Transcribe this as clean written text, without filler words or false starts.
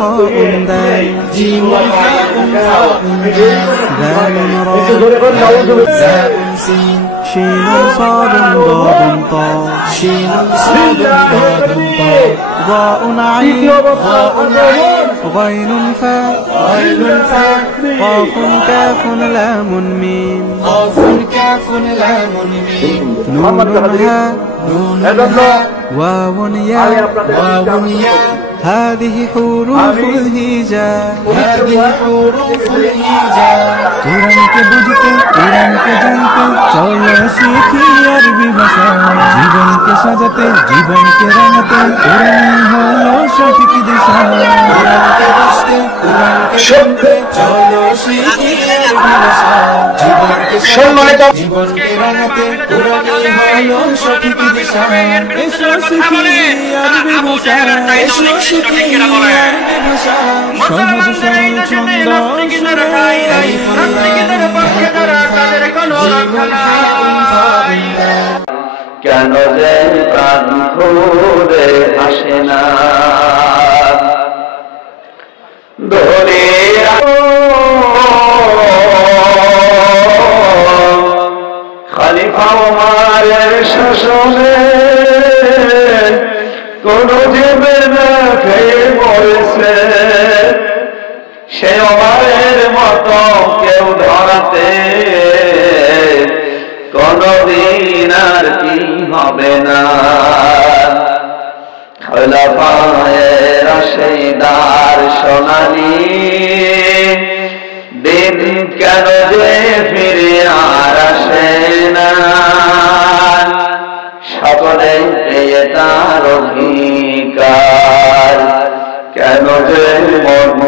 فاء دال جيم حاء فاء دال راء زاء سين شين صاد ضاد طاء شين صاد ضاد طاء ضاء عين غين فاء قاف كاف لام ميم نون هاء واو ياء هذه حروف الهجاء কোরআন কে বুঝতে কোরআন কে জানতে চলো শিখি আরবি ভাষা জীবনকে সাজাতে জীবনকে রাঙাতে কোরআন হলো সঠিক দিশা কোরআনকে বুঝতে কোরআনকে জানতে চলো শিখি আরবি ভাষা জীবনকে রাঙাতে কোরআন হলো সঠিক দিশা এসো শিখি আরবি ভাষা এসো শিখি আরবি ভাষা সহজ সরল ছন্দ কেন যে প্রাণ ঘুরে আসে না ধরে খলিফা ওমরের শাসনে কোন জীবে না খেয়ে মরেছে সে ওমরের মতো কেউ ধরাতে কোনদিন আর কি হবে না খোলাফায়ে রাশিদার সোনালী দিন কেন যে ফিরে আর আসে না সকলে পেয়ে তার অধিকার কেন যে মন